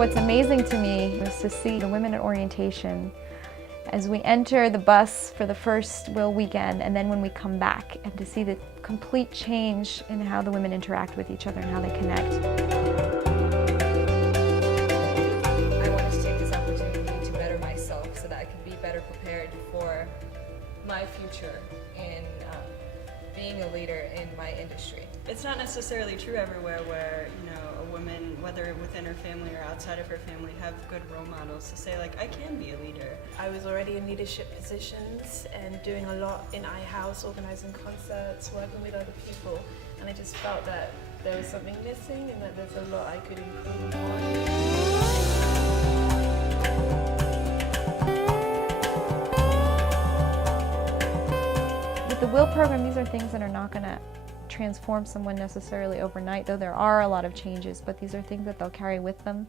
What's amazing to me is to see the women at orientation as we enter the bus for the first Will weekend, and then when we come back, and to see the complete change in how the women interact with each other and how they connect. I wanted to take this opportunity to better myself so that I could be better prepared for my future in being a leader in my industry. It's not necessarily true everywhere where, you know, a woman, whether within her family or outside of her family, have good role models to say, like, I can be a leader. I was already in leadership positions and doing a lot in iHouse, organizing concerts, working with other people, and I just felt that there was something missing and that there's a lot I could improve on. With the Will program, these are things that are not going to transform someone necessarily overnight, though there are a lot of changes, but these are things that they'll carry with them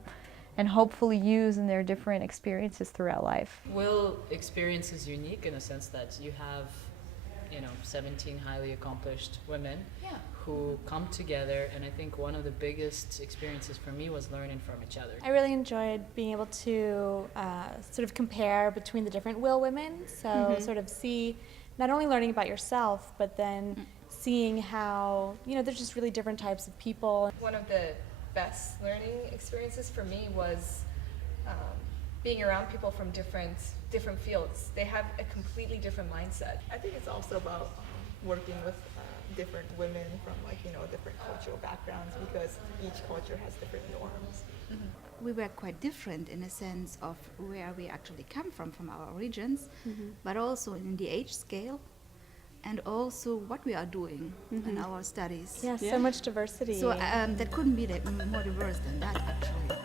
and hopefully use in their different experiences throughout life. Will experience is unique in a sense that you have, 17 highly accomplished women who come together, and I think one of the biggest experiences for me was learning from each other. I really enjoyed being able to sort of compare between the different Will women, so sort of see, not only learning about yourself, but then seeing how, there's just really different types of people. One of the best learning experiences for me was being around people from different fields. They have a completely different mindset. I think it's also about working with different women from different cultural backgrounds, because each culture has different norms. We were quite different in a sense of where we actually come from our regions, but also in the age scale, and also what we are doing in our studies. Yeah, so much diversity. So that couldn't be more diverse than that, actually.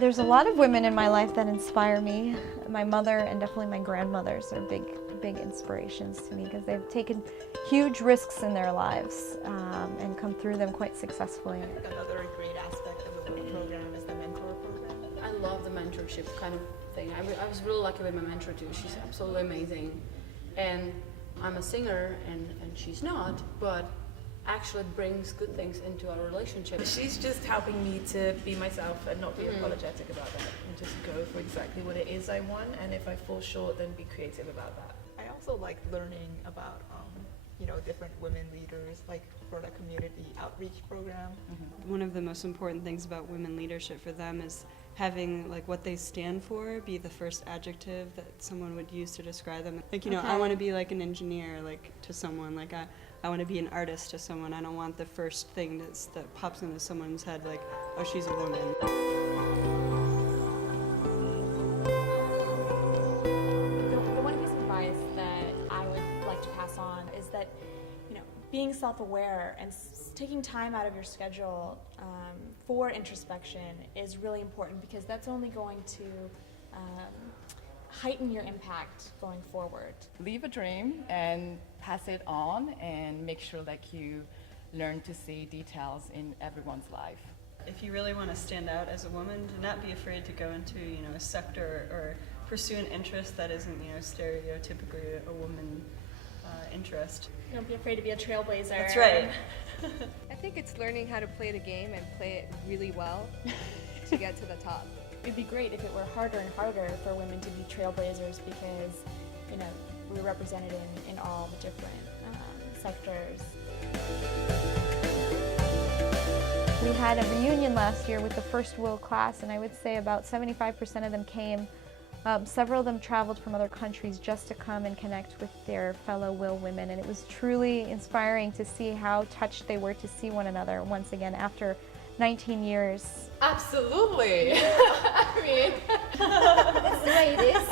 There's a lot of women in my life that inspire me. My mother and definitely my grandmothers are big inspirations to me, because they've taken huge risks in their lives and come through them quite successfully. I think another great aspect of the Will program is the mentor program. I love the mentorship kind of thing. I was really lucky with my mentor too. She's absolutely amazing, and I'm a singer and she's not, but actually brings good things into our relationship. She's just helping me to be myself and not be apologetic about that, and just go for exactly what it is I want, and if I fall short, then be creative about that. I also like learning about different women leaders, like for the community outreach program. One of the most important things about women leadership for them is having what they stand for be the first adjective that someone would use to describe them. I want to be like an engineer, to someone. I want to be an artist to someone. I don't want the first thing that pops into someone's head, oh, she's a woman. The one piece of advice that I would like to pass on is that, being self-aware and taking time out of your schedule for introspection is really important, because that's only going to heighten your impact going forward. Leave a dream and pass it on, and make sure that you learn to see details in everyone's life. If you really want to stand out as a woman, do not be afraid to go into a sector or pursue an interest that isn't stereotypically a woman interest. Don't be afraid to be a trailblazer. That's right. I think it's learning how to play the game and play it really well to get to the top. It'd be great if it were harder and harder for women to be trailblazers, because, we're represented in all the different sectors. We had a reunion last year with the first Will class, and I would say about 75% of them came. Several of them traveled from other countries just to come and connect with their fellow Will women, and it was truly inspiring to see how touched they were to see one another once again after 19 years. Absolutely. I mean, That's the way it is.